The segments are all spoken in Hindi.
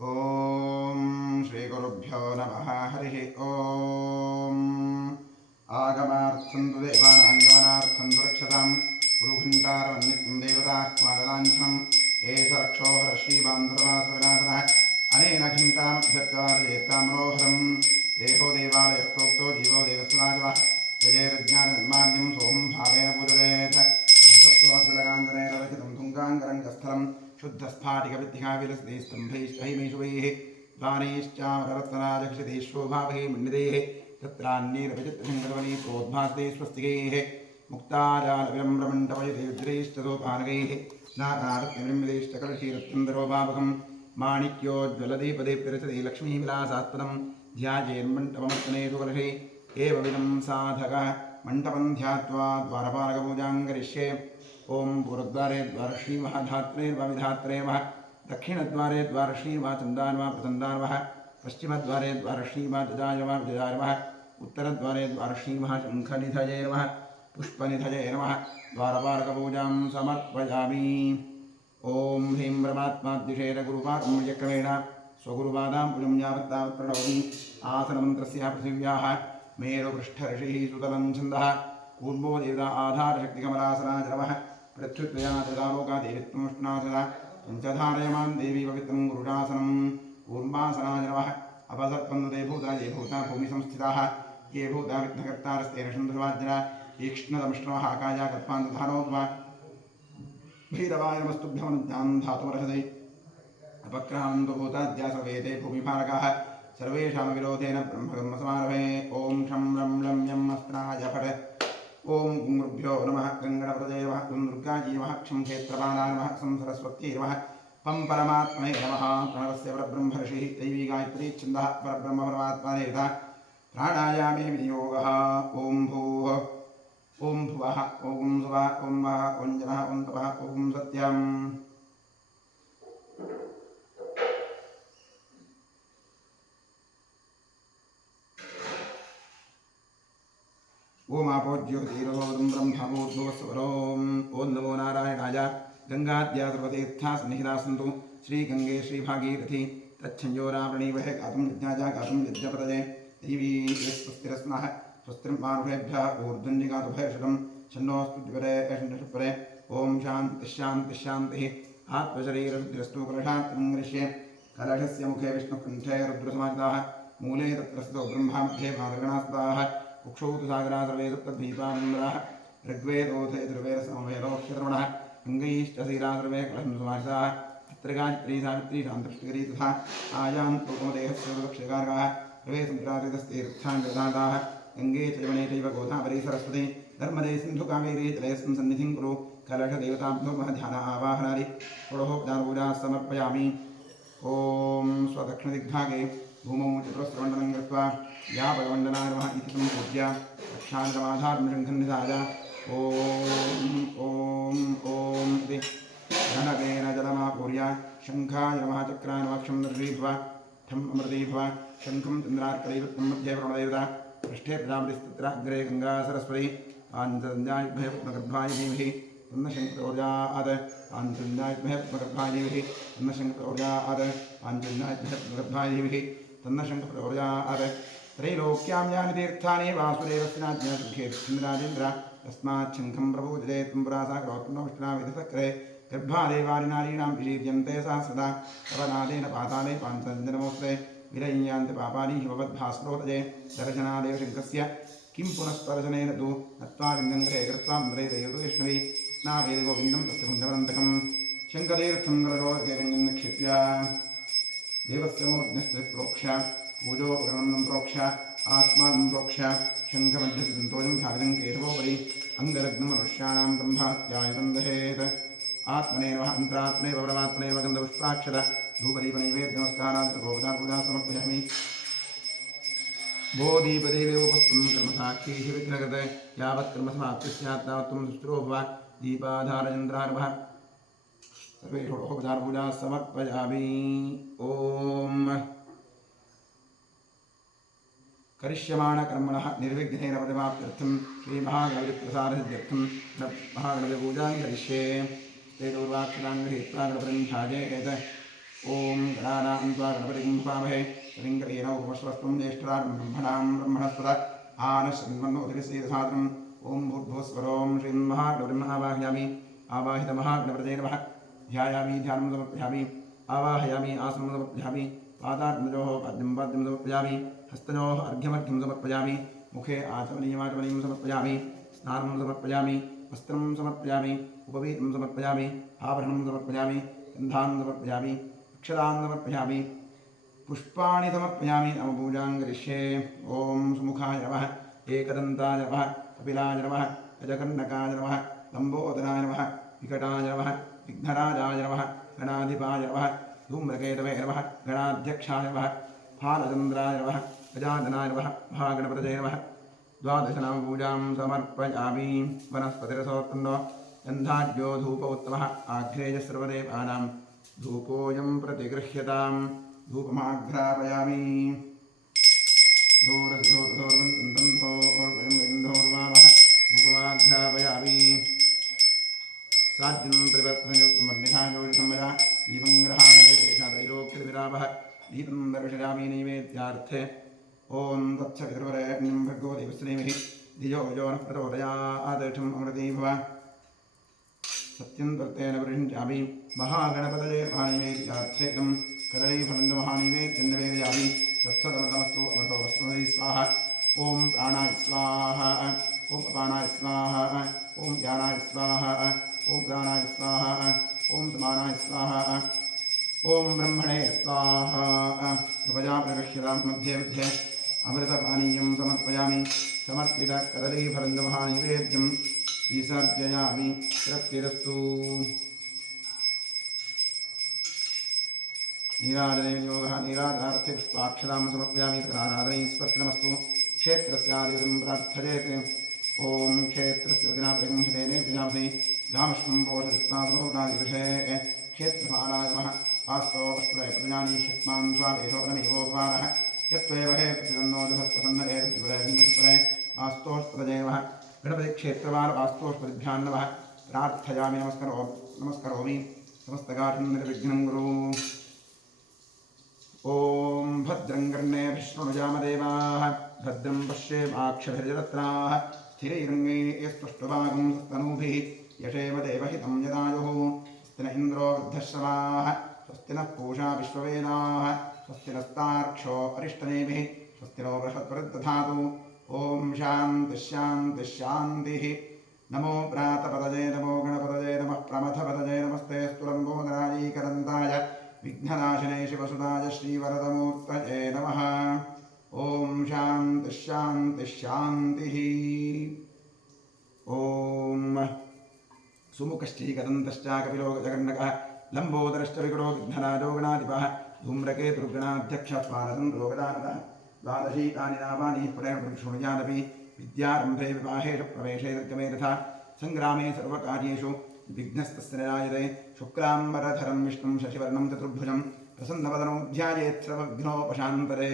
ओम श्री गुरुभ्यो नमः हरिः ओम आगमार्थं तु देवानां रक्षतां गुरुघण्टारवन्नित्यं देवताह्वादलाञ्छनम् एष रक्षोहर श्रीबान्धुरवासविनाशनः अनेन घण्टामभ्यर्थवारयेत्तां मनोहरं देहो देवालयः प्रोक्तो जीवो देवस्वराजवः यजेरज्ञाननिर्माल्यं सोमं भावेन पूजयेत् सप्तोज्ज्वलकाञ्जनेरवचितं तुङ्गाङ्गरङ्गस्थलं शुद्धस्फाटिकविद्याविलसति स्तम्भैश्चैमेषुवैः द्वारैश्चामररत्नाजक्षितेश्वोभावैः मण्डितैः तत्रान्यैरविचित्रशङ्करवली प्रोद्भासते स्वस्तिकैः मुक्ताजालविलम्ब्रमण्डपयति रुद्रैश्चतोपानकैः नाकारत्नविम्बितैश्चकलशीरत्नन्दरोभावकं माणिक्योज्ज्वलदीपदीप्तिरचते लक्ष्मीविलासात्पदं ध्यायेन्मण्डपमर्चनेषु कलशे एवविदं साधकः मण्डपं ध्यात्वा द्वारपालकपूजां करिष्ये। ओं पूर्वद्वारे द्वारश्री महाधात्रे विधात्रे वः दक्षिणद्वारे द्वारश्री वा चन्दान वा प्रचन्दान वः पश्चिमद्वारे द्वारश्री वा जजाय वा विजयाय वः उत्तरद्वारे द्वारश्री वः शङ्खनिधये नमः पुष्पनिधये नमः द्वारपालकपूजां समर्पयामि। ओं ह्रीं परमात्माद्युषेण गुरुपारम्यक्रमेण स्वगुरुपादां पूजं यावत्तावत् प्रणौमि। आसनमन्त्रस्य पृथिव्याः मेरुपृष्ठऋषिः सुतलं छन्दः कूर्मो देवता आधारशक्तिकमलासनाजनवः पृथ्वीत्रया तदालोका देवित्वमुष्णासना पञ्चधारयमां देवी पवित्रं गुरुशासनं कूर्मासनाजनवः अपसर्पन्तु ते भूता ये भूता भूमिसंस्थिताः ये भूता विघ्नकर्तारस्तेन शन्धुवाज्ञा तीक्ष्णदंष्ट्रवः आकाया कल्पान्तधानोद्वा भैरवाय नमस्तुभ्यमनुज्ञां धातुमर्हसि अपक्रामन्तु भूताद्या सर्वे ते भूमिभारकाः सर्वेषां विरोधेन ब्रह्मकर्मसमारभे। ओं शं रं लं यं अस्त्राय फट् ओं गुरुभ्यो नमः गङ्गणपतये नमः गुं दुर्गायै नमः क्षं क्षेत्रपालाय नमः सं सरस्वत्यै नमः पं परमात्मने नमः। प्रणवस्य परब्रह्मर्षिः दैवी गायत्री छन्दः परब्रह्म परमात्मने यथा प्राणायामे विनियोगः। ओं भूः ओं भुवः ओं सुवः ओं वः ओं जनः ओं तपः ओं सत्यम्। ओम आपो ज्योतिरोदं ब्रह्मभूर्भुवस्वरोम। ओं नमो नारायणाय। गंगाद्या सर्वतीर्था सन्निहिता सन्तु श्रीगंगे श्रीभागीरथी तच्छंयोरावृणीवहे गातुं यज्ञाजा गातुं यज्ञपतये दैवी स्वस्तिरस्नः स्वस्तिं मानुषेभ्यः ऊर्ध्वन्यगातुभयशतं छन्नोऽस्तु द्विपरे ऐषण्यशुपरे। ओं शान्तिः आत्मशरीररुद्रस्तु कलशात्मं गृह्ये कलशस्य मुखे विष्णुकण्ठे रुद्रसमाहिताः मूले तत्र स्थितो ब्रह्मा मध्ये भाद्रगणास्ताः उक्षौतु सागरा सर्वे सप्तद्वीपानन्दराः ऋग्वेदोऽथ यजुर्वेदसामवेदोऽक्षरमणः अङ्गैश्च शैरा सर्वे कलशं समाहिताः चित्रगायत्री सावित्री शान्तपुष्टिकरी तथा आयान्तोपमदेहस्य दक्षकारकाः सर्वे समुद्रातीतस्तीर्थान् प्रदाताः गङ्गे च यमुने चैव गोदावरी सरस्वती नर्मदे सिन्धुकावेरी जलेऽस्मिन् सन्निधिं कुरु। कलशदेवताभ्यो ध्यान आवाहनादि षोडशोपचारपूजाः समर्पयामि। ॐ स्वदक्षिणदिग्भागे भूमौ चतुरस्रमण्डलं कृत्वा या भगवन्दनाय नमः इति सम्पूज्य रक्षान्तमाधार्मशङ्खन्निधाय ॐ इति घनकेन जलमापूर्य शङ्खाय नमः चक्राय नमः क्षं दर्शीभव ठम् अमृतीभव शङ्खं चन्द्रार्कदैवत्वं मध्ये प्रणवदेवता पृष्ठे प्रजापतिस्तत्र अग्रे गङ्गा सरस्वती आञ्चन्द्यायुभे पद्मगर्भाय धीमहि तन्नशङ्करोर्जात् आञ्चन्द्यायुभे पद्मगर्भाय धीमहि तन्नशङ्करोर्जात् आञ्चन्द्यायुभे पद्मगर्भाय धीमहि तन्नशङ्करोर्जात्। त्रैलोक्यां यानि तीर्थानि वासुदेवस्य नाज्ञासुखेन्द्राजेन्द्र तस्मात् शङ्खं प्रपूजते त्वं पुरासा करोत्पुनविष्टनाविधसक्रे गर्भादेवानि नारीणां विशीर्यन्ते सहस्रदा तव नादेन पाताले पाञ्चजनमोस्ते विरय्यान्ति पापानि हिमवद्भास्रोतजे दर्शनादेव शङ्खस्य किं पुनस्पर्शनेन तु नत्वा लिङ्गङ्करे कृत्वा मन्द्रैरयोगैष्णवी स्नावेदगोविन्दं तस्य पुण्यवदन्तकं शङ्खतीर्थं कलशोदकेकं निक्षिप्य देवस्य मूर्ध्नस्त्रि प्रोक्ष्य पूजोपकरणं प्रोक्ष्य आत्मानं प्रोक्ष्य शङ्खमध्यसिद्धन्तोऽयं भावितं केशवोपरि अङ्गलग्नमनुष्याणां ब्रह्महत्यायुधं दहेत्। आत्मने नमः अन्तरात्मने परमात्मने नमः गन्धपुष्पाक्षत धूपदीपनैवेद्यनमस्कारादिपूजा समर्पयामि। बोधीपदेवोपस्तं कर्मसाक्षी विघ्नकृत यावत् कर्मसमाप्तिः स्यात् तावत् त्वं सुष्ठुरो भव। दीपाधारचन्द्राय नमः सर्वे षोडशोपचारपूजाः समर्पयामि। ॐ करिष्यमाणकर्मणः निर्विघ्नेन प्रतिमाप्त्यर्थं श्रीमहागणपतिप्रसादसिद्ध्यर्थं महागणपतिपूजां करिष्ये। ते दूर्वाक्षरां गृहीत्वा गणपतिं ध्यायेत् ओम गणानां त्वा गणपतिं भामहे कविं उपमश्वस्तं ज्येष्ठराजं ब्रह्मणस्पत आनशृण्वन्नोतिरिसीदसादनम् ओम भूर्भुवस्वरों श्रीमहागणपतिम् आवाहयामि आवाहितमहागणपतये नमः ध्यायामि ध्यानं समर्पयामि आवाहयामि आसनं समर्पयामि पादाग्नयोः पाद्यं पाद्यं समर्पयामि हस्तयोः अर्घ्यमर्घ्यं समर्पयामि मुखे आचमनीयमाचमनीयं समर्पयामि स्नानं समर्पयामि वस्त्रं समर्पयामि उपवीतं समर्पयामि आभरणं समर्पयामि गन्धान् समर्पयामि अक्षरान् समर्पयामि पुष्पाणि समर्पयामि नमपूजां करिष्ये ॐ सुमुखाय नमः एकदन्ताय नमः कपिलाय नमः गजकर्णकाय नमः लम्बोदराय नमः विकटाय नमः विघ्नराजाय नमः गणाधिपाय नमः धूम्रकेतवे नमः गणाध्यक्षाय नमः फालचन्द्राय नमः गजाननाय नमः महागणपतये नमः द्वादशनामपूजां समर्पयामि वनस्पतिरसोत्तन्नो गन्धाढ्यो धूप उत्तमः आघ्रेयः सर्वदेवानां धूपोऽयं प्रतिगृह्यतां धूपमाघ्रापयामि धूपमाघ्रापयामि साध्यं त्रिवत्संयुक्तमर्निधायोजसंवया दीपं ग्रहाणवे तेषा त्रैलोक्यविरामः दीपं दर्शयामि नैवेद्यार्थे ॐ तत्सवितुर्वरेण्यं भर्गो देवस्नेमिः धियो यो नः प्रचोदयात् अमृती भव सत्यं तत्तेन परिषिञ्चामि महागणपतये महानैवेद्यार्थेकं कदलीफलन्दमहानैवेद्यं निवेदयामि तत्सदमृतमस्तु अमृतो वस्मदे स्वाहा ॐ प्राणाय स्वाहा ॐ अपानाय स्वाहा ॐ ज्ञानाय स्वाहा ॐ दानाय स्वाहा ॐ समानाय स्वाहा ॐ ब्रह्मणे स्वाहा कृपया प्रगृह्यतां मध्ये मध्ये अमृतपानीयं समर्पयामि समर्पितकदलीफलन्दमहानैवेद्यं विसर्जयामि तृप्तिरस्तु नीराजने विनियोगः नीराजनार्थे पुष्पाक्षरां समर्पयामि तदाराधने स्वस्तिनमस्तु क्षेत्रस्यादिवं प्रार्थयेत् ॐ क्षेत्रस्य वचनापयं हितेने प्रजापति रामश्वं पोषयित्वादिविषये क्षेत्रपालाय नमः वास्तो वस्त्रय प्रजानीष्यस्मान् स्वादेशोरमेवोपवारः यत्त्वेव हे प्रतिदन्नो जुहस्पतन्न एतद्विवरयन्नस्परे वास्तोष्पददेवः गणपतिक्षेत्रवार वास्तोष्पदिभ्यां नमः प्रार्थयामि नमस्करोमि समस्तकार्यं निर्विघ्नं कुरु ॐ भद्रं कर्णेभिः शृणुयामदेवाः भद्रं पश्येमाक्षभिर्जत्राः स्थिरैरङ्गैस्तुष्टुवागं सस्तनूभिः यशेव देवहितं यदायुः स्वस्ति न इन्द्रो वृद्धश्रवाः स्वस्ति नः पूषा विश्ववेदाः स्वस्ति नस्तार्क्ष्यो अरिष्टनेमिः स्वस्ति नो बृहस्पतिर्दधातु ॐ शान्तिः नमो प्रातपदये नमो गणपतये नमः प्रमथपदये नमस्ते स्तुलम्बोदरायीकरन्ताय विघ्ननाशिने शिवसुताय श्रीवरदमूर्तये नमः ॐ शान्तिः ॐ सुमुखश्चैकदन्तश्च कपिलो गजकर्णकः लम्बोदरश्च विकटो विघ्नराजो गणाधिपः धूम्रकेतुर्गणाध्यक्षः पालचन्द्रो गदानदः द्वादशीतानि नामानि शृणुयादपि विद्यारम्भे विवाहेषु प्रवेशे निर्गमे तथा सङ्ग्रामे सर्वकार्येषु विघ्नस्तस्य निरायते शुक्लाम्बरधरं विष्णुं शशिवर्णं चतुर्भुजं प्रसन्नवदनं ध्यायेत् सर्वविघ्नोपशान्तरे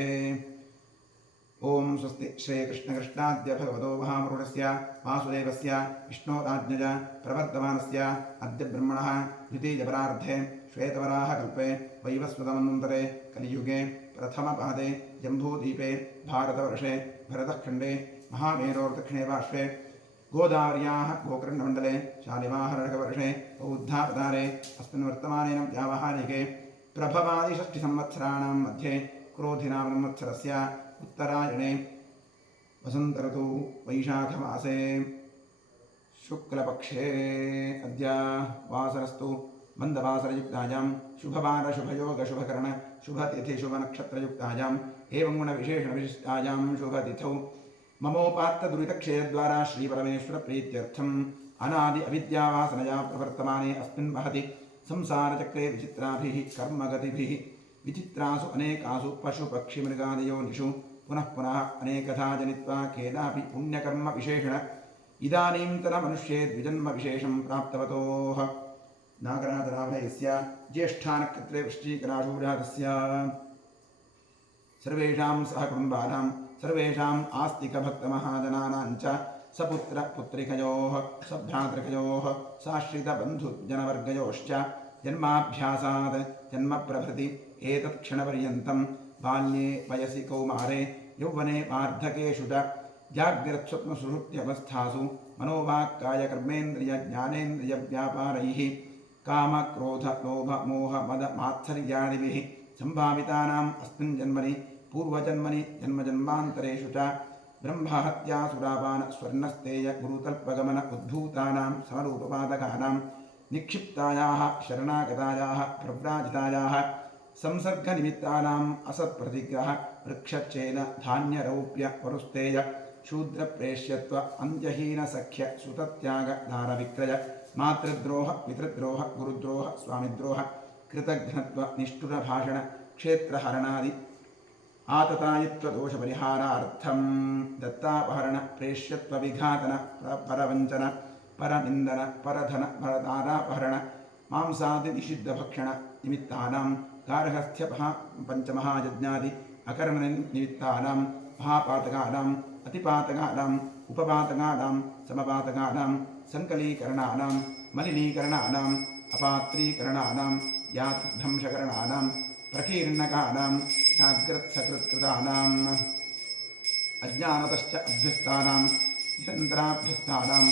ॐ स्वस्ति श्रीकृष्णकृष्णाद्य भगवतो महापुरुषस्य वासुदेवस्य विष्णोराज्ञज प्रवर्तमानस्य अद्य ब्रह्मणः द्वितीयपरार्धे श्वेतवराहकल्पे वैवस्वतमन्वन्तरे कलियुगे प्रथमपादे जम्बूद्वीपे भारतवर्षे भरतखण्डे महामेरोर्दक्षिणे पार्श्वे गोदावर्याः गोकर्णमण्डले शालिवाहनवर्षे बौद्धावतारे अस्मिन् वर्तमानेन व्यावहारिके प्रभवादिषष्टिसंवत्सराणां मध्ये क्रोधिनाम संवत्सरस्य उत्तरायणे वसन्तऋतु वैशाखमासे शुक्लपक्षे अद्य वासरस्तु मन्दवासरयुक्तायां शुभवारशुभयोगशुभकर्ण शुभतिथिशुभनक्षत्रयुक्तायाम् एवं गुणविशेषणविशिष्टायां शुभतिथौ ममोपात्तदुरितक्षयद्वारा श्रीपरमेश्वरप्रीत्यर्थम् अनादि अविद्यावासनया प्रवर्तमाने अस्मिन् महति संसारचक्रे विचित्राभिः कर्मगतिभिः विचित्रासु अनेकासु पशुपक्षिमृगादियोनिषु पुनः पुनः अनेकथा जनित्वा केनापि पुण्यकर्मविशेषण इदानीन्तनमनुष्ये द्विजन्मविशेषं प्राप्तवतोः नागराजनाभयस्य ज्येष्ठानक्षत्रे वृश्चिकराशूजातस्य सर्वेषां सहकुटुम्बानां सर्वेषाम् आस्तिकभक्तमहाजनानां च सपुत्रपुत्रिकयोः सभ्रातृकयोः साश्रितबन्धुजनवर्गयोश्च जन्माभ्यासात् जन्म प्रभृति एतत्क्षणपर्यन्तं बाल्ये वयसि कौमारे यौवने वार्धकेषु च जाग्रत्स्वप्नसुषुप्त्यवस्थासु मनोवाक्कायकर्मेन्द्रियज्ञानेन्द्रियव्यापारैः कामक्रोध लोभ मोह मद मात्सर्यादिभिः सम्भावितानाम् अस्मिन् जन्मनि पूर्वजन्मनि जन्मजन्मान्तरेषु च ब्रह्महत्यासुरापान स्वर्णस्तेय गुरुतल्पगमन उद्भूतानां समरूपपादकानां निक्षिप्तायाः शरणागतायाः प्रव्राजितायाः संसर्गनिमित्तानाम् असत्प्रतिग्रह वृक्षच्छेद धान्यरौप्य परुस्तेय शूद्रप्रेष्यत्व अन्त्यहीनसख्य सुतत्याग दारविक्रय मातृद्रोह पितृद्रोह गुरुद्रोह स्वामिद्रोह कृतघ्नत्व निष्ठुरभाषण क्षेत्रहरणादि आततायित्वदोषपरिहारार्थं दत्तापहरण प्रेष्यत्वविघातन परवञ्चन परनिन्दन परधन परदारापहरण मांसादिनिषिद्धभक्षण निमित्तानां गार्हस्थ्य पञ्चमहायज्ञादि अकरणनिमित्तानां महापातकानाम् अतिपातकानाम् उपपातकानां समपातकानां संकलीकरणानां मलिनीकरणानाम् अपात्रीकरणानां यातध्वंसकरणानां प्रकीर्णकानां जाग्रत्सकृत्कृतानाम् अज्ञानतश्च अभ्यस्तानां निरन्तराभ्यस्तानां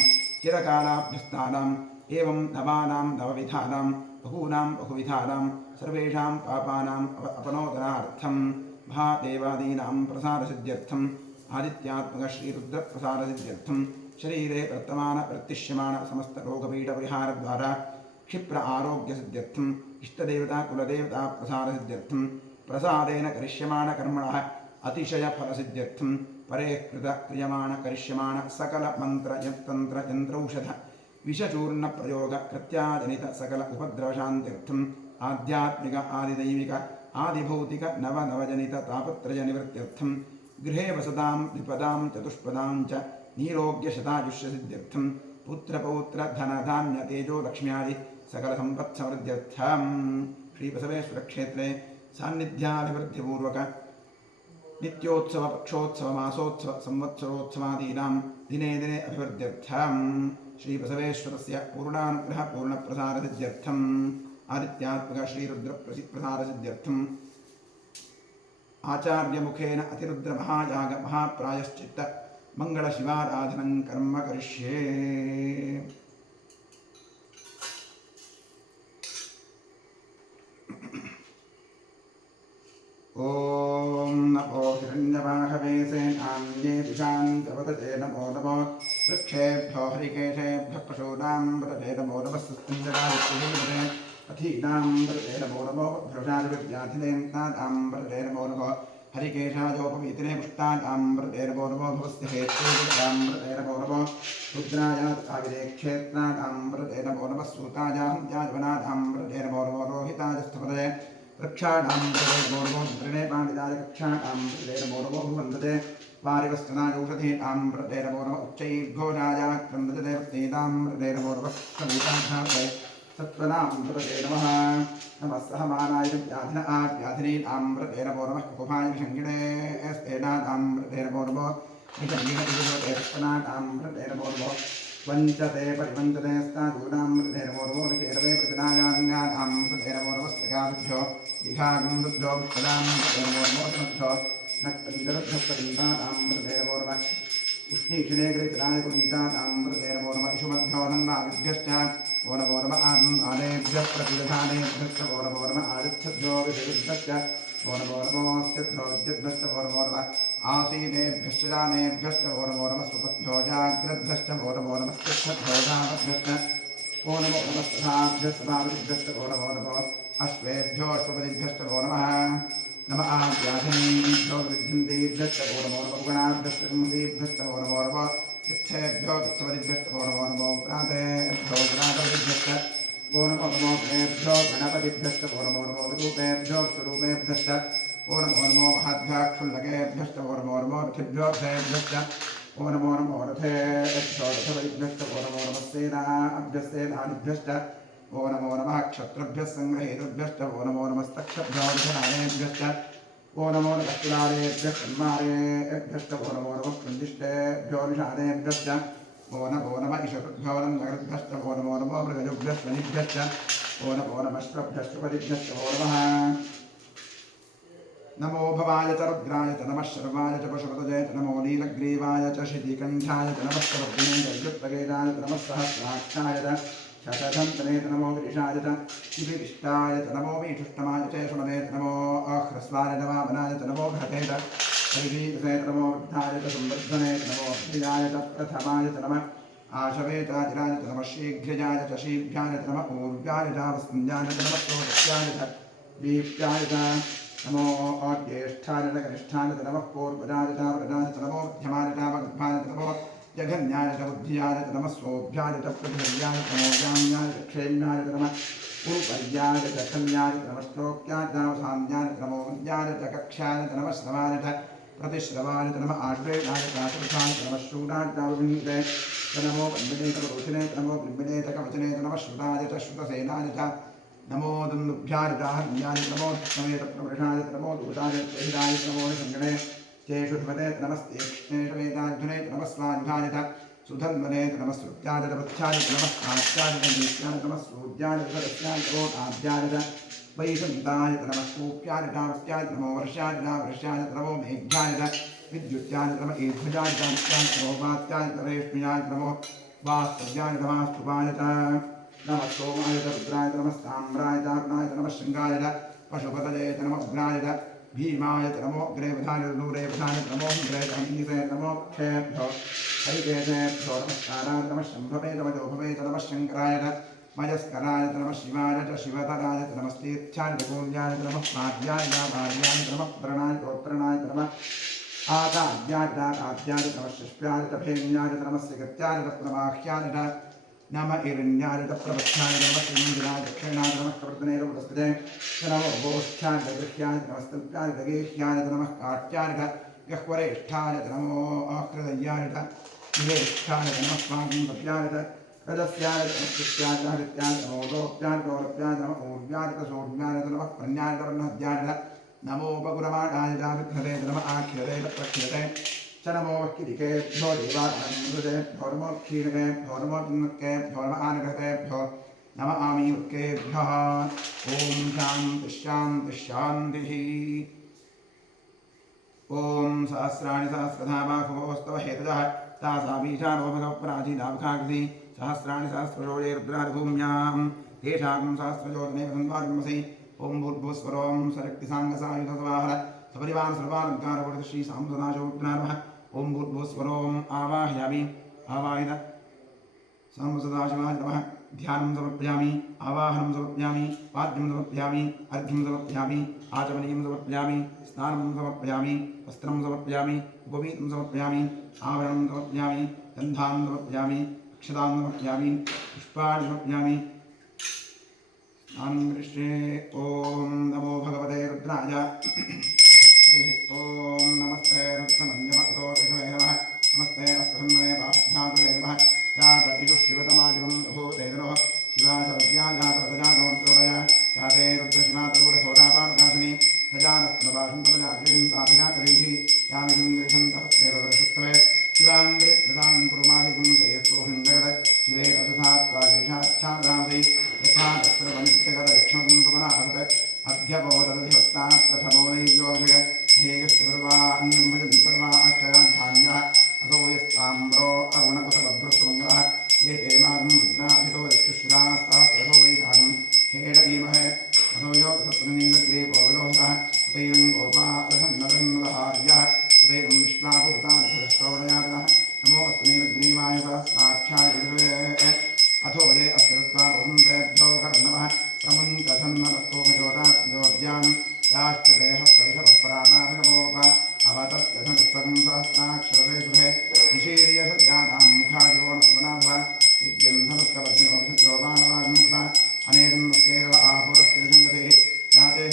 चिरकालाभ्यस्तानाम् एवं नवानां नवविधानां बहूनां बहुविधानां सर्वेषां पापानाम् अपनोदनार्थं महादेवादीनां प्रसादसिद्ध्यर्थम् आदित्यात्मकश्रीरुद्रप्रसादसिद्ध्यर्थं शरीरे वर्तमान प्रतिष्यमाण समस्तरोगपीठपरिहारद्वारा क्षिप्र आरोग्यसिद्ध्यर्थम् इष्टदेवता कुलदेवता प्रसादसिद्ध्यर्थं प्रसादेन करिष्यमाण कर्मणः अतिशयफलसिद्ध्यर्थं परे कृत क्रियमाण करिष्यमाण सकलमन्त्र यत्तन्त्र यन्त्रौषध विषचूर्णप्रयोग कृत्याजनित सकल उपद्रवशान्त्यर्थम् आध्यात्मिक आदिदैविक आदिभौतिक नवनवजनित तापत्रयनिवृत्त्यर्थं गृहे वसतां विपदां चतुष्पदां च नीरोग्यशतायुष्यसिद्ध्यर्थं पुत्रपौत्र धनधान्य तेजो लक्ष्म्यादि सकलसम्पत्समृद्ध्यर्थं श्रीबसवेश्वरक्षेत्रे सान्निध्याभिवृद्धिपूर्वक नित्योत्सव पक्षोत्सव मासोत्सव संवत्सरोत्सवादीनां दिने दिने अभिवृद्ध्यर्थं श्रीबसवेश्वरस्य पूर्णानुग्रह पूर्णप्रसादसिद्ध्यर्थम् आदित्यात्मक श्रीरुद्रप्रसादसिद्ध्यर्थम् आचार्यमुखेन अतिरुद्रमहायाग महाप्रायश्चित्त मंगलशिवाराधनं कर्म करिष्ये। ओम नमो हिरण्यवाहवे सेनान्ये दिशान्तवदते नमो नमो वृक्षेभ्यो हरिकेशेभ्यः पशूनां वदते नमो नमः सुस्तिञ्जरादित्यभिवदते अथीनां वदते नमो नमो भ्रषादिविद्याधिनेन्तानां वदते नमो नमो हरिकेशायोपवीतिने पुष्टानां वदते नमो नमो भवस्य हेत्वेदां वदते नमो नमो रुद्रायाविदेक्षेत्राणां वदते नमो नमः सूतायाहन्त्याजवनानां वदते नमो नमो रोहिताजस्थपदे वृक्षाणां वदते नमो नमो द्रिणे पाणिदाय कक्षाणां वदते नमो नमो भुवन्दते वारिवस्तनायौषधीनां वदते नमो नमः उच्चैर्घोषाय क्रन्दते वृत्तीनां वदते नमो नमः समीताघाते सत्त्वनां वदते नमः नमः सहमानाय व्याधिन व्याधिनीनां वदते नमो नमः कुकुभाय विषङ्गिणे स्तेनानां वदते नमो नमः विषङ्गिणविवदते रक्तनानां वदते नमो नमः वञ्चते परिवञ्चते स्तादूनां वदते नमो नमो निचेरवे प्रतिनायान्यानां वदते नमो नमः सकाभ्यो विहागं वृद्धो वित्तदां वदते नमो नमो समभ्यो नक्तञ्जरभ्यस्तलिङ्गानां वदते नमो नमः उष्णीक्षिणे कृतदाय कुलिङ्गानां वदते नमो नमः इषुमभ्यो नन्वादिभ्यश्च ओ नमो नमः आदेभ्यः प्रतिदधानेभ्यश्च ओ नमो नमः आदिच्छद्भ्यो विषयेभ्यश्च ओ नमो नमोऽस्त्यभ्यो विद्युद्भ्यश्च ओ नमो नमः आसीनेभ्यश्च जानेभ्यश्च ओ नमो नमः स्वपद्भ्यो जाग्रद्भ्यश्च ओ नमो नमः स्तिष्ठद्भ्यो जावद्भ्यश्च ओ नमो नमः सदाभ्यश्च सदावदिभ्यश्च ओ नमो नमः अश्वेभ्यो अश्वपदिभ्यश्च ओ नमः नमः व्याधिनीभ्यो वृद्धिन्देभ्यश्च ओ नमो नमः गुणाभ्यश्च कुमुदेभ्यश्च ओ नमो नमः गच्छेभ्यो गच्छपदिभ्यश्च ओ नमो नमो व्रातेभ्यो व्रातपदिभ्यश्च ओ नमो नमो गणेभ्यो गणपतिभ्यश्च ओ नमो नमो विरूपेभ्यो स्वरूपेभ्यश्च ओ नमो नमो महद्भ्याक्षुल्लकेभ्यश्च ओ नमो नमो रथिभ्यो रथेभ्यश्च ओ नमो नमो रथेभ्यो रथपदिभ्यश्च ओ नमो नमः सेनाभ्यस्तेनादिभ्यश्च ओ नमो नमः क्षत्रभ्यः सङ्ग्रहेतुभ्यश्च ओ नमो नमस्तक्षभ्यो रथनारेभ्यश्च ओ नमो नमः कुलारेभ्यः कन्मारेभ्यश्च ओ नमो नमः कृन्दिष्टेभ्यो निषादेभ्यश्च ओ नमो नमः ईशकृभ्यो नन्दकृभ्यश्च ओ नमो नमो मृगजुभ्यश्च वनिभ्यश्च नमो नमश्वभ्यश्वपदिभ्यश्च नमः। नमो भवाय च रुद्राय च नमः शर्वाय च पशुपतये च नमो नीलग्रीवाय च शितिकण्ठाय च नमः सर्वज्ञे च विद्युत्तगेदाय च नमः सहस्राक्षाय च शतधन्तने च नमो गिरिशाय च शिविष्टाय च नमो वीषुष्टमाय च यशुमने च नमो अह्रस्वाय च वामनाय च नमो घटे च हरिवीतसे च नमो वृद्धाय च संवर्धने च नमो अभ्युजाय च प्रथमाय च नमः आशवेताजिराय च नमः शीघ्रजाय च शीभ्याय च नमः ऊर्व्याय च वसुन्याय च नमः सोदस्याय च दीप्याय च नमो ज्येष्ठाय च कनिष्ठाय च नमः पूर्वजाय च वरदाय च नमो मध्यमाय च वगर्भाय च नमो जघन्याय च बुद्धियाय च नमः सोऽभ्याय च प्रतिहर्याय च नमो जाम्याय च क्षेम्याय च नमः पूर्वर्याय च खल्याय च नमः श्लोक्याय च साम्याय च नमो विद्याय च कक्ष्याय च नमः श्रवाय च प्रतिश्रवाय च नमः आश्वेयाय च आश्रुताय च नमः शूराय च विन्दे च नमो वन्दने च रोचने च नमो बिम्बने च कवचने च नमः श्रुताय च श्रुतसेनाय च नमो दुन्दुभ्याय च हर्याय च नमो समेत प्रवृषाय च नमो दूताय च हिताय च नमो निसङ्गणे चेषु धमते च नमस्ते कृष्णे च वेदाध्वने च नमः स्वाध्याय च सुधन्वने च नमः श्रुत्याय च वृत्याय च नमः आत्याय च नीत्याय च नमः सूर्याय च सरस्याय च रोताद्याय च वैशन्ताय च नमः कूप्याय च वृत्याय च नमो वर्षाय च वृष्याय च नमो मेघ्याय च विद्युत्याय च नमः ईध्वजाय च नित्याय च नमो वात्याय च रेष्म्याय च नमो वास्तव्याय च नमस्तुपाय च नमः सोमाय च रुद्राय च नमः ताम्राय च अरुणाय च नमः शृङ्गाय च पशुपतये च नमः उग्राय च भीमाय च नमो अग्रेवधाय च दूरेवधाय च नमो इन्द्रे च अग्निसे च नमो क्षेभ्यो हरिकेशेभ्यो नमस्काराय च नमः शम्भवे च मजोभवे च नमः शङ्कराय च मयस्कराय च नमः शिवाय च शिवतराय च नमस्तीर्थ्याय च गोल्याय च नमः पाद्याय च भार्याय च नमः प्रणाय च उत्तरणाय च नमः आकाद्याय च आकाद्याय च नमः शिष्प्याय च भेम्याय च नमः सिगत्याय च प्रवाह्याय च नमः इरण्याय च प्रवत्याय च नमः श्रीमन्दिराय दक्षिणाय च नमः कवर्धने च पुरस्कृते च नमो गोष्ठ्याय च गृह्याय च नमस्तल्प्याय च गेह्याय च नमः काट्याय च गह्वरेष्ठाय च नमो आकृदय्याय च ज्येष्ठाय च नमः स्वाङ्गपत्याय च रजस्याय च नमस्कृत्याय च हरित्याय च नमोदोप्याय च गौरव्याय च नमः ऊर्व्याय च सौर्व्याय च नमः प्रण्याय च वर्णहद्याय च नमोपगुरमाणाय च विघ्नते च नमः आख्यते च प्रख्यते च नमो किरिकेभ्यो देवानामृतेभ्यो नमो क्षीणकेभ्यो नमो चिन्मत्केभ्यो नमः आनघतेभ्यो नमः आमीवत्केभ्यः ॐ शान्तिः शान्तिः शान्तिः ॐ सहस्राणि सहस्रधा बाहुवोस्तव हेतजः तासा बीजानो भगवपराजीनावखाकृति सहस्राणि सहस्रजोजे रुद्रादिभूम्यां तेषां सहस्रजोजने वसन्वारिमसि ॐ भूर्भुवस्वरों सरक्तिसाङ्गसायुधसवाहर सपरिवार सर्वालङ्कारवर्ध श्री सांसदाशोद्रानः ॐ भूर्भुवस्वरों आवाहयामि आवाहित सांसदाशिवाय नमः ध्यानं समर्पयामि आवाहनं समर्पयामि पाद्यं समर्पयामि अर्घ्यं समर्पयामि आचमनीयं समर्पयामि स्नानं समर्पयामि वस्त्रं समर्पयामि उपवीतं समर्पयामि आवरणं समर्पयामि गन्धान् समर्पयामि अक्षतान् समर्पयामि पुष्पाणि समर्पयामि स्नानं करिष्ये ॐ नमो भगवते रुद्राय हरिः ॐ नमस्ते रुद्रमन्यमतोषवे नमः नमस्ते अस्तहन्मने पाभ्यातुले नमः यात इषुः शिवतमाशिवं रघुतेजनो शिवाचरव्याजातवदजातमन्त्रोदय याते रुद्रशिवातरूढघोरापापकाशिनी सजानस्तनपाशन्तमजाग्रिषन्ताभिनाकरीः यामिषं गृषन्तहस्तेव वृषुस्तवे शिवाङ्गिरिप्रदां कुरुमाभिगुं सयस्पुरुषं जगत् शिवे अशसा त्वागिरिषाच्छादांसि यथा तत्रवनित्यगतलक्ष्मकं सुमनासत् अध्यपोदधिवक्ता प्रथमो नैव्योऽभिषग हेगश्चर्वान्नं भजन्ति सर्वा अष्टगाढ्यान्यः असो यस्ताम्रो अरुण उत बभ्रस्तुमङ्गलः ये देवागं रुद्राभितो रक्षुश्रास्तास्त्रसो वैशाखं हेडीमहे असो यो सप्तनीलग्रीवोलोहितः उतैरं गोपालहन्नदन्नदहार्यः उतैरं विश्वाभूतानिधस्तोडयातः नमो अस्तनीलग्रीवाय सहस्राक्षाय अथो वजे अस्तिरत्वा बहुन्तेभ्यो कर्णवः प्रमुञ्चधन्नदस्तोमजोराज्योर्यां याश्चदेहः परिषभः पराताभगवोप अवतत्यधनुस्वगं सहस्राक्षरते शुभे निशीर्यषद्यानां मुखादिवोनस्वनाभव विद्यन्धनुष्कवर्जनोषत्योपानवागं उत अनेकं नस्येरव आहुरस्य संगतेः याते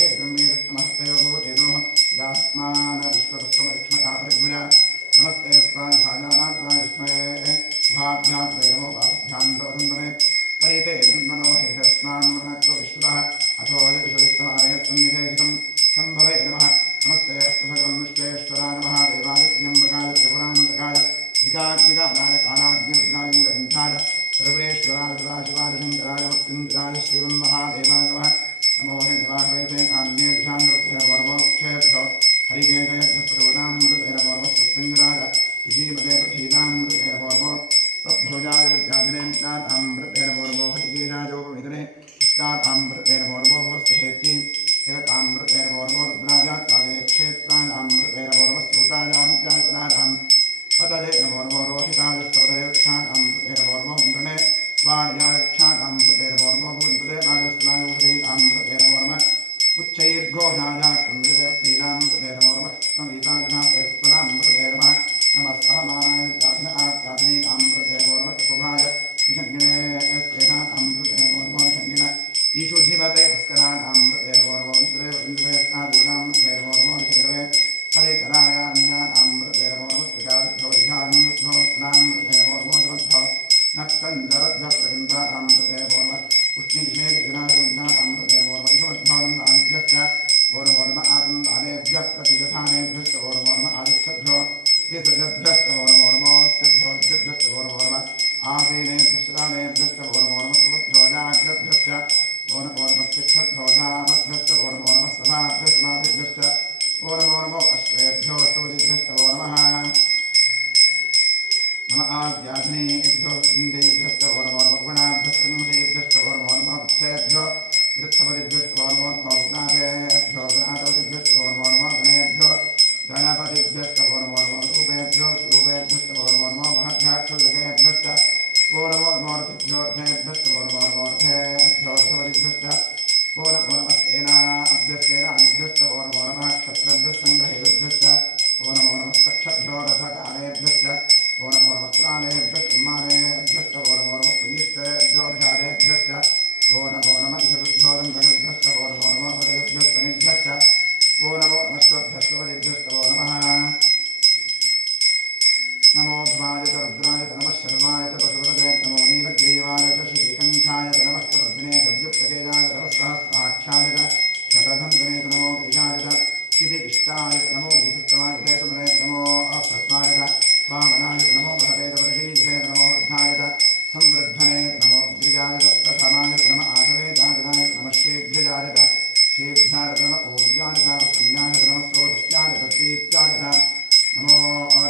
जगतामृतेरवोर्मश्चेति जगतामृतेरवोर्मोरुद्राजात्ताविने क्षेत्राणामृतेरवोर्मस्तूताजामुद्राजपराणाम् पतजैरवोर्मोरोहिताजस्वतयक्षाणामृतेरवोर्मोन्द्रणे वाणिजाक्षाणामृतेरवोर्मोभून्पदे वायुस्नायुधीनामृतेरवोर्म उच्चैर्घोषाजाकृतेरवोर्मस्तमीताघ्नातेस्वनामृतेरवः नमस्सहमानाय जातनात्यातनीनामृतेरवोर्मकुभाय निषङ्गिणे स्तेनामृतेरवोर्मोनिषङ्गिण ईशुधिमते अस्कराणामृतेरवोर्मोन्द्रेवन्द्रेस्तादूनामृतेरवोर्मोनिषैरवे हरितरायान्यानामृतेरवोर्मस्कार्भ्योधिघान्मृतेरवोर्मोद्भो नक्तञ्जरद्भप्रगन्तानामृतेरवोर्म उष्णीष्णेनामृतेरवोर्म इषमद्भोनन्दादिभ्यश्च वोर्मोर्म आनन्दानेभ्यः प्रतिदधानेभ्यश्च वोर्मोर्म आदिच्छद्भ्यो विसृजद्भ्यश्च वोर्मोर्मोऽस्यद्भ्योज्यद्भ्यश्च वोर्मोर्म आसीनेभ्यश्राणेभ्यश्च वोर्मोर्म सुमद्भ्यो जाग्रद्भ्यश्च वोर्मोर्मस्तिष्ठद्भ्योधामद्भ्यश्च वोर्मोर्मस्सभाभ्यस्मादिभ्यश्च वोर्मोर्मो अश्वेभ्यो स्तोदिभ्यश्च वोर्मः नम आद्याधनेभ्यो इन्देभ्यश्च वोर्मोर्मगुणाभ्यश्च मुदेभ्यश्च वोर्मोर्मक्षयभ्यो वृत्तपदिभ्यश्च वोर्मोर्मोग्नादेभ्यो गणादपदिभ्यश्च वोर्मोर्मगणेभ्यो गणपतिभ्यश्च वोर्मोर्मरूपेभ्यो रूपेभ्यश्च वोर्मोर्मोमहद्भ्याक्षुल्लकेभ्यश्च वोर्मोर्मोर्तिभ्योऽर्थेभ्यश्च वोर्मोर्मोर्थेभ्योऽर्थपदिभ्यश्च वोर्मोर्मस्तेनाभ्यस्तेनादिभ्यश्च वोर्मोर्मक्षत्रभ्यस्सङ्ग्रहेभ्यश्च वोर्मोर्मस्तक्षभ्यो रथकारेभ्यश्च वोर्मोर्मस्त्राणेभ्यश्च मानेभ्यश्च वोर्मोर्मपुञ्जिष्टेभ्योऽर्षादेभ्यश्च वोर्मोर्मइषभ्योऽलङ्करेभ्यश्च वोर्मोर्मपदभ्यश्च निभ्यश्च वोर्मोर्मश्वभ्यश्च नमः नमो भवाय च रुद्राय च नमः शर्वाय च पशुपतये नमो नीलग्रीवाय च श्रीकण्ठाय च नमः प्रवर्धिने च व्युक्तकेदाय च नमः सहस्राक्षाय च शतधन्वने च नमो गिरिशाय च शिविविष्टाय च नमो गिरिष्टवाय च कुमरे च नमो अप्रस्वाय च वामनाय च नमो बृहते च वृषीजसे च नमो वृद्धाय च संवृद्धने च नमो गिरिजाय च प्रथमाय च नमः आठवेदाजनाय च नमः शेभ्यजाय च शेभ्याय च नमः ऊर्जाय च पुण्याय च नमः स्रोतस्याय च दीप्त्याय च नमो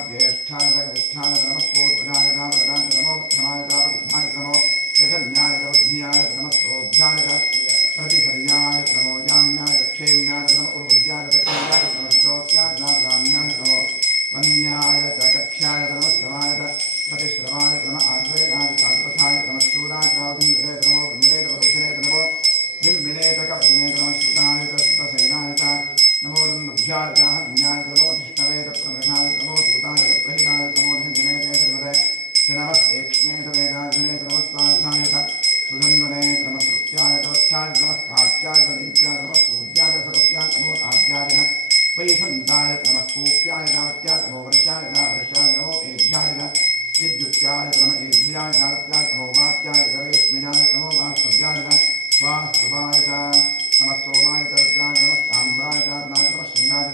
ज्येष्ठाय कनिष्ठाय नमः पूर्वजाय वरदाय नमो क्षमाय बुद्धाय नमो जघन्याय बुद्धियाय नमः सोभ्याय प्रतिसर्याय नमो याम्याय क्षेम्याय नमः उर्वज्याय दक्षिणाय नमः श्रोत्याय ग्राम्याय नमो वन्याय च कक्ष्याय नमः श्रवाय प्रतिश्रवाय नमः आद्वैताय चातुर्थाय नमः शूराय विन्दरे नमो ब्रह्मणे नमो नमो बिल्बिने कपटिने नमः श्रुताय श्रुतसेनाय नमो दुन्दुभ्याय च हन्याय नमो धिष्णवे प्रमृषाय नमो दूताय प्रहिताय नमो धिङ्गणे देशगते नमस्तेक्ष्णे वेदाजने नमस्वाध्याय सुजन्वने नमः श्रुत्याय तवत्याय नमः कात्याय दीप्याय नमः सूर्याय सरस्याय नमो आद्याय वैसन्ताय नमः कूप्याय दावत्याय नमो वर्षाय नमो एभ्याय विद्युत्याय नमः एभ्याय दावत्याय नमो वात्याय रेश्मियाय नमो वास्तव्याय वास्तुवाय नमः सोमाय रुद्राय नमस्ताम्राय नमः शृंगाय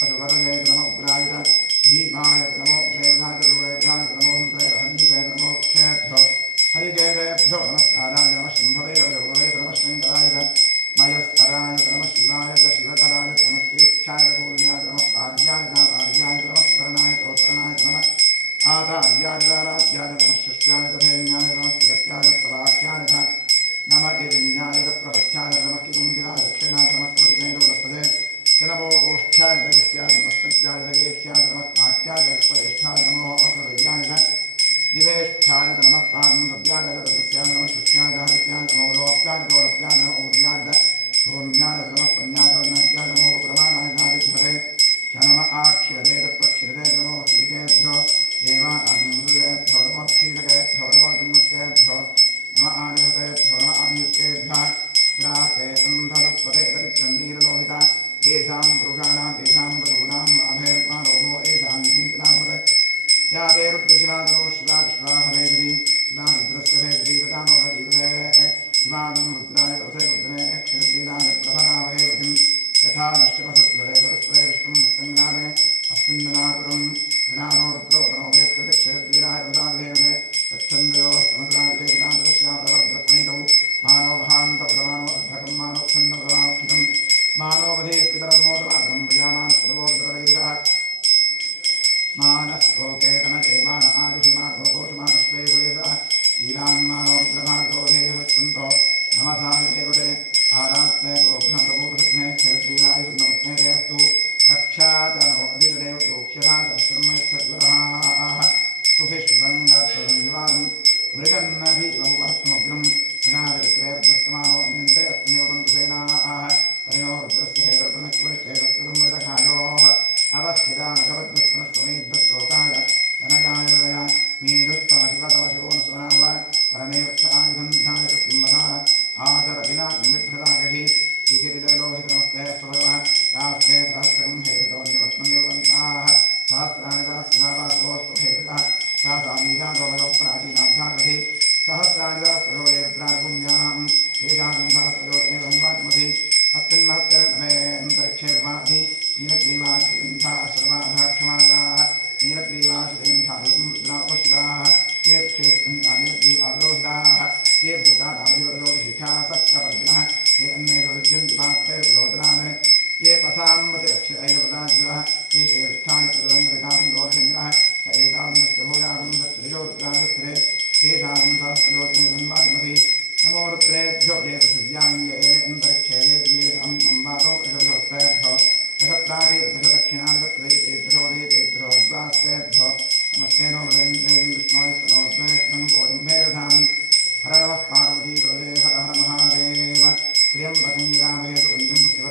पशुपतये नमः उग्राय भीमाय नमो उग्रेभ्याय रूढेभ्याय नमो हरिभ्ये नमो क्षेभ्यो हरिकेभ्यो नमस्काराय नमः शम्भवे नमः शङ्कराय मयस्कराय नमः शिवाय शिवतराय नमस्तेभ्याय पूर्ण्याय नमः पार्याय नमः सुवर्णाय तोत्रणाय नमः आदार्याय रात्याय नमः शिष्याय भेन्याय नमः सिगत्याय प्रवाक्याय नमः एविन्याय प्रवत्याय नमः किमुण्डिनाय दक्षिणाय नमः प्रवर्धने नमस्ते नमो गोष्ठ्याय दगिष्ठ्याय नमस्तभ्याय दगेष्ठ्याय नमः काट्याय ज्येष्ठाय नमो अग्रवैयाय दिवेष्ठ्याय नमः पादव्याय तस्याय नमः शुष्याय हरित्याय नमो लोप्याय गौरप्याय नमो ऊर्याय भूम्याय नमः पुण्याय नद्याय नमो प्रमाणाय नाभिधरे च नमः आक्षिरते प्रक्षिरते नमो शीकेभ्यो देवानादिभ्यो नमो क्षीरकेभ्यो नमो चिन्मुखेभ्यो नमः आनिहतेभ्यो नमः आनियुक्तेभ्यः ग्रासे अन्धरुत्पते दरिद्रन्दीरलोहिता येषां पुरुषाणां येषां वधूनाम् अभेर्मारोहो येषां चिन्तनामृत या ते रुद्रशिवादनो शिवा विश्वा हवेदि शिवा रुद्रस्य भेदि तदामोहदीवहे शिवादं रुद्राय तवसे रुद्रने क्षरद्वीराय प्रभरावहे वधिं यथा नश्यपसद्वरे तदुष्परे विश्वं वस्तङ्ग्रामे अस्मिन्ननातुरं विनानो रुद्रो तनोभे क्षरद्वीराय तवसाविधेवते यच्छन्द्रयोस्तमत्राय देवतां तदस्यामलवद्रपणितौ मानो भान्तपदमानो अर्धकं मानो क्षन्दपदमाक्षितं मानोपधे पितरं मोदमातरं प्रजामानस्तवोर्द्रवैर्गः मानस्तोकेतन जयमान आयुषिमानोकोषमानश्वेवेशः लीलान्मानोर्द्रभागोधेः सन्तो नमसा देवते आरात्मे गोघ्न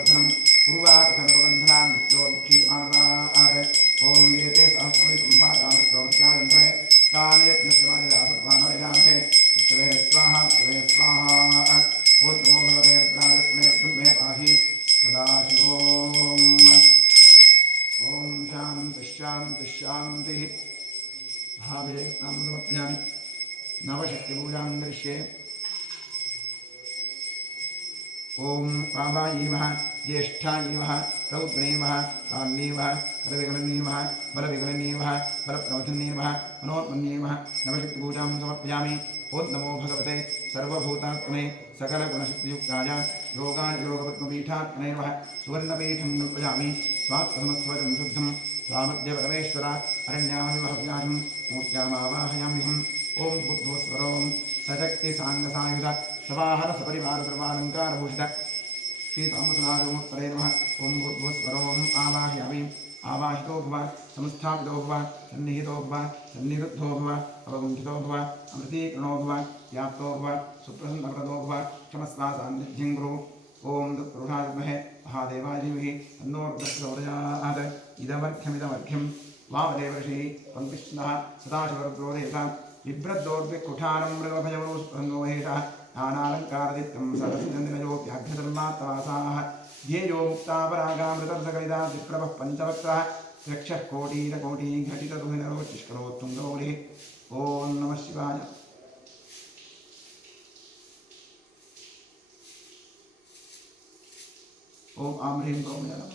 वर्धनं पूर्वार्थनवबन्धनां नित्योक्षीमानदात् ॐ एते सहस्रमयि सम्पादामृतोऽध्यायन्ते तानि यज्ञस्यमानिदासत्वानवैरामहे अत्रे स्वाहा अत्रे स्वाहा ॐ नमो भगवते रुद्राय मे पाहि सदाशिवोम् ॐ शान्तिः शान्तिः शान्तिः भाविषेक्तां समर्पयामि नवशक्तिपूजां करिष्ये ओम पावाय नमः ज्येष्ठाय नमः रौद्रे नमः काल्ये नमः करविकलने नमः बलविकलने नमः बलप्रवचने नमः मनोन्मन्ये नमः नवशक्तिपूजां समर्पयामि ओं नमो भगवते सर्वभूतात्मने सकलगुणशक्तियुक्ताय योगाय योगपद्मपीठात्मने नमः सुवर्णपीठं कल्पयामि स्वात्मसमस्वरं शुद्धं स्वामद्य परमेश्वर अरण्यामिवहव्याजं मूर्त्यामावाहयाम्यहम् ओं बुद्धोस्वरों सशक्ति सांगसायुध सवाहन सपरिवार सर्वालंकारभूषित श्री सामसनाथमूर्तये नमः ओं भूर्भुवस्वरों आवाहयामि आवाहितो भव संस्थापितो भव सन्निहितो भव सन्निरुद्धो भव अवगुंठितो भव अमृतीकरणो भव व्याप्तो भव सुप्रसन्नप्रदो भव क्षमस्वा सान्निध्यं गुरु ओं तत्पुरुषाय विद्महे महादेवाय धीमहि तन्नो रुद्रः इदमर्घ्यमिदमर्घ्यं वामदेवर्षिः पङ्क्तिष्णः सदाशिवरुद्रो देवता बिभ्रद्दोर्भिकुठारं मृगभयवरोस्पन्दोहेशः नानालङ्कारदित्यं सरसिजन्दिनयोऽप्याघ्रधर्मात्तवासाः ध्येयो मुक्तापरागामृतर्सकलिता विप्रभः पञ्चवक्त्रः रक्षः कोटिरकोटिघटिततुहिनरोचिष्करोत्तुङ्गौलिः ॐ नमः शिवाय ॐ आं ह्रीं क्रों नमः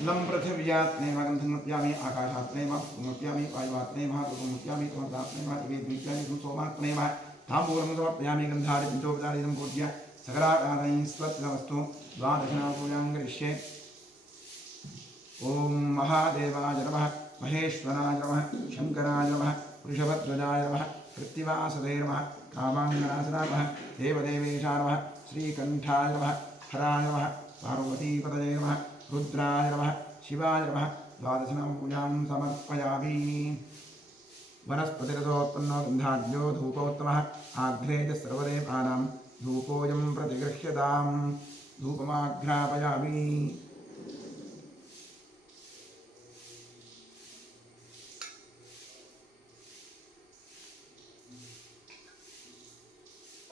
लं पृथिव्यात्ने गन्धमुप्यामि आकाशात्ने मुप्यामि वायुवात्ने महातुमुप्यामि तमदात्ने महादिवेद्विप्यामि सोमात्ने मह ताम्बूलं समर्पयामि गन्धारि पञ्चोपचारिणं पूज्य सकलाकारैः स्वस्तिनमस्तु द्वादशनापूजां करिष्ये ॐ महादेवाय नमः महेश्वराय नमः शङ्कराय नमः वृषभध्वजाय नमः कृत्तिवासवे नमः कामाङ्गनाशनाय नमः देवदेवेशाय नमः श्रीकण्ठाय नमः हराय नमः पार्वतीपतये नमः रुद्राय नमः शिवाय नमः द्वादशनापूजां समर्पयामि वनस्पतिरसोत्पन्नो गन्धाढ्यो धूपोत्तमः आघ्रे च सर्वदेवानां धूपोऽयं प्रतिगृह्यतां धूपमाघ्रापयामि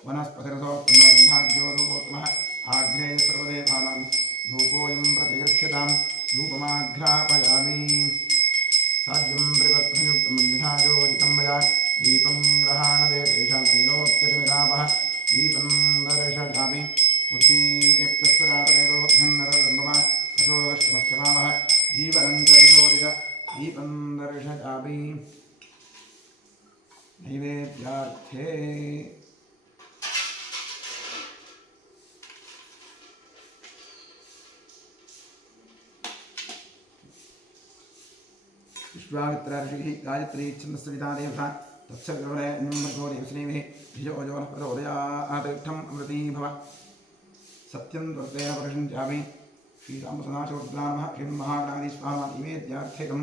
वनस्पतिरसोत्पन्नो गन्धाढ्यो धूपोत्तमः आघ्रे च सर्वदेवानां धूपोऽयं प्रतिगृह्यतां धूपमाघ्रापयामि साध्यं त्रिवत्नयुक्तं विधायोजितं मया दीपं ग्रहाणदेवेशां त्रैलोक्यतिमिरापः दीपं दर्शयामि बुद्धिप्यस्तरातवेदो घन्नरब्रह्ममा अशोकश्चमह्यमावः जीवनं च विशोदित दीपं दर्शयामि नैवेद्यार्थे विश्वामित्र ऋषिः गायत्री छन्दस्सविता देवता तत्सवितुर्वरेण्यं देवश्रीभिः धियो यो नः प्रचोदयात् इत्थम् अमृती भव सत्यं त्वत्तेन प्रशंसामि श्रीरामसदाशिवरुद्रानमः श्रीं महागणाधीश्वराः नैवेद्यार्थेकं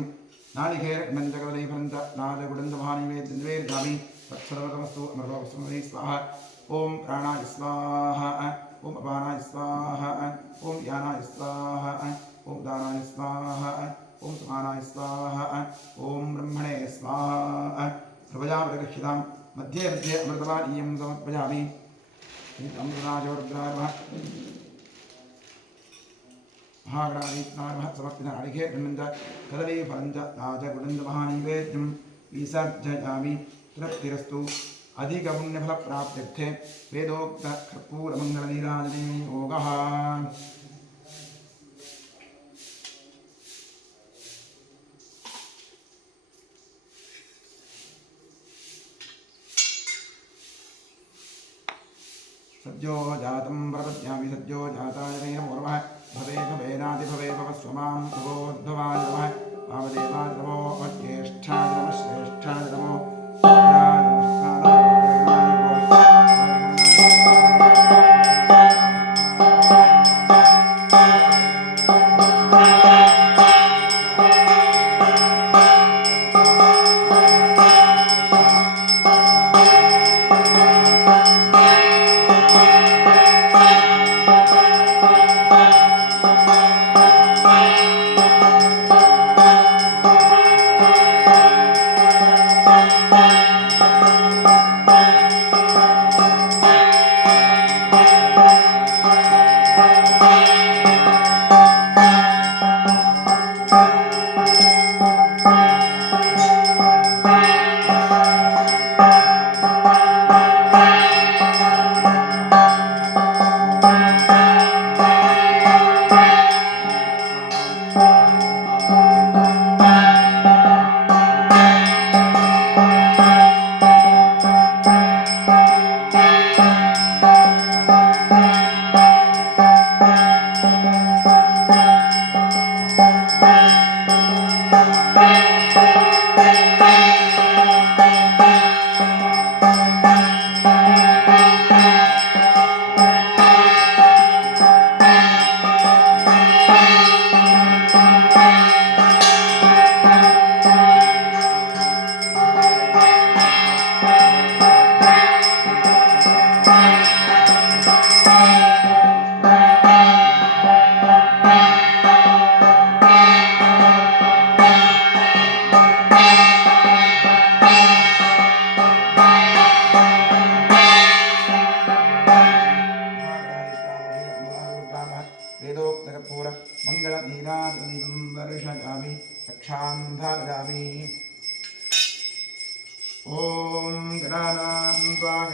नालिकेरकण्डकवलैफलं च नादगुडन्दमहानैवेद्यनिवेदयामि तत्सर्वतमस्तु अमृतोऽस्मै स्वाहा ॐ प्राणाय स्वाहा ॐ अपानाय स्वाहा ॐ यानाय स्वाहा ॐ दानाय स्वाहा ओम समानाय स्वाहा ओम ब्रह्मणे स्वाहा प्रभया प्रतिगृह्यतां मध्ये मध्ये अमृतवादीयं समर्पयामि अमृतराजवरुद्राय नमः महागणाधीश्वराय नमः समर्पितनालिके गृह्णन्त कदलीफलं च राजगुडन्दमहानैवेद्यं विसर्जयामि तृप्तिरस्तु अधिकपुण्यफलप्राप्त्यर्थे वेदोक्तकर्पूरमङ्गलनीराजने योगः सद्यो जातं प्रपद्यामि सद्यो जाताय वै नमो नमः भवे भवेनादिभवे भवस्वमां भवोद्भवाय नमः वामदेवाय नमो ज्येष्ठाय नमः श्रेष्ठाय नमो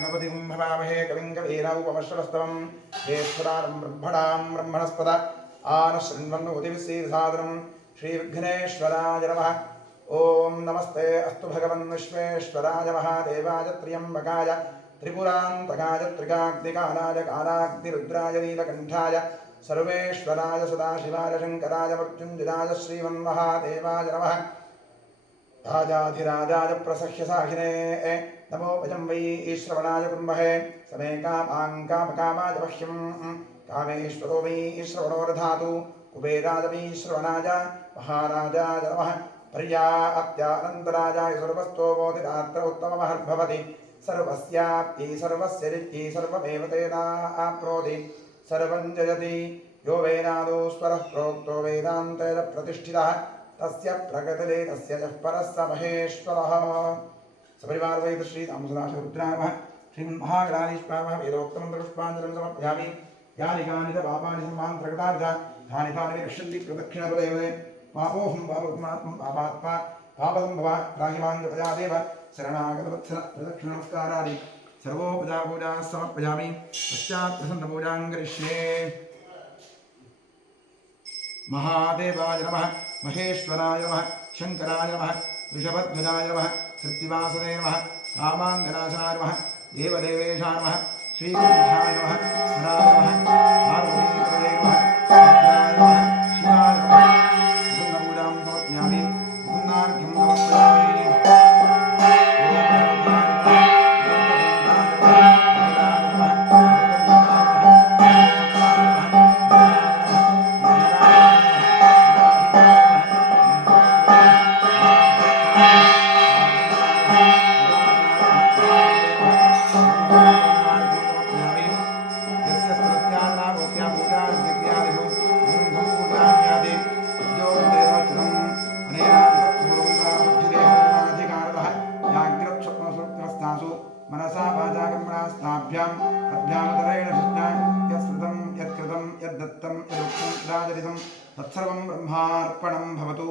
गणपतिं भवामहे कविं कवीनामुपमश्रवस्तवं ज्येष्ठराजं ब्रह्मणस्पद आनशृण्वन्नोतिविश्रीसादनं श्रीविघ्नेश्वराय नमः। ओम नमस्ते अस्तु भगवन् विश्वेश्वराय महादेवाय त्र्यम्बकाय त्रिपुरान्तकाय त्रिकाग्निकालाय कालाग्निरुद्राय नीलकण्ठाय सर्वेश्वराय सदाशिवाय शङ्कराय मृत्युञ्जयाय श्रीमन्महादेवाय नमः। राजाधिराजाय प्रसह्य साहिने नमो भजं वै ईश्रवणाय कुर्महे समे कामां कामकामाय वह्यं कामेश्वरो वै ईश्रवणो दधातु कुबेराय वै श्रवणाय महाराजाय नमः। पर्याप्त्यानन्तराजाय सर्वस्तोमोदिरात्र उत्तममहर्भवति सर्वस्याप्ति सर्वस्य रिक्ति सर्वमेव तेनाप्नोति सर्वं जयति यो वेदादो स्वरः प्रोक्तो वेदान्तेन प्रतिष्ठितः तस्य प्रगतिले तस्य यः परः स महेश्वरः। सपरिवार सहित श्री तामसदाशरुद्राय नमः। श्रीमन्महागणाधीशाय नमः। वेदोक्तमन्त्रपुष्पाञ्जलिं समर्पयामि। यानि कानि च पापानि सर्वाणि प्रकटानि च तानि तानि रक्षन्ति प्रदक्षिणपदैवे पापोऽहं पापमात्मं पापात्मा पापसम्भवा राहिमाञ्जपयादेव शरणागतवत्सल प्रदक्षिणनमस्कारादि सर्वोपचारपूजाः समर्पयामि। पश्चात् प्रसन्नपूजां करिष्ये। महादेवाय नमः। महेश्वराय नमः। शङ्कराय नमः। वृषभध्वजाय नमः। कृत्तिवासदे नमः। कामाङ्गनाशनाय नमः। देवदेवेशाय नमः। श्रीकण्ठाय नमः। हराय नमः। पार्वतीपदे नमः। रुद्राय नमः। शिवाय नमः। प्रसन्नपूजां समर्पयामि। प्रसन्नार्घ्यं समर्पयामि। मनसा वाचा कर्मणा स्नाभ्यां तद्भ्यामतरेण शिष्टा यत्स्मृतं यत्कृतं यद्दत्तं यदुक्तं राजरितं तत्सर्वं ब्रह्मार्पणं भवतु।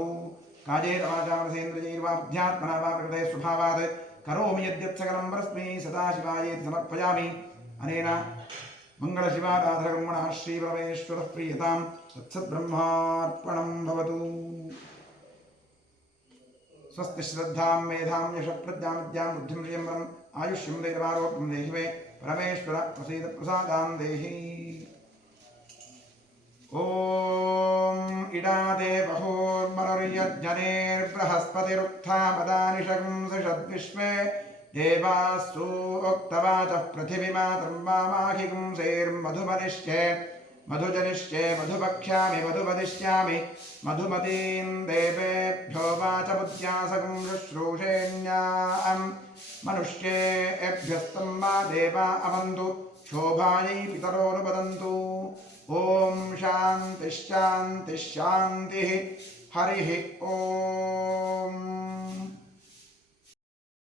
कायेन वाचा मनसेन्द्रियैर्वा बुद्ध्यात्मना वा प्रकृते स्वभावात् करोमि यद्यत् सकलं परस्मै सदाशिवायेति समर्पयामि। अनेन मङ्गलशिवाराधनकर्मणः श्रीपरमेश्वरः प्रीयतां तत्सद्ब्रह्मार्पणं भवतु। स्वस्ति श्रद्धां मेधां यशप्रज्ञां विद्यां बुद्धिं श्रियं आयुष्यं देवारोग्यं देहि मे परमेश्वर प्रसीद प्रसादां देहि। ॐ इडादेवहोर्मरुर्यज्जनेर्बृहस्पतिरुक्थापदानिषगुंसषद्विश्वे देवास्तु उक्तवाचः पृथिवीमातर्मामाहिगुंसेर्मधुमनिष्ये मधुजनिष्ये मधुपक्ष्यामि मधुवदिष्यामि मधुमतीं देवेभ्यो वाचमुद्यासगुं शुश्रूषेण्यां मनुष्येभ्यस्तं मा देवा अवन्तु शोभायै पितरोनुवदन्तु। ॐ शान्तिः शान्तिः शान्तिः हरिः ॐ।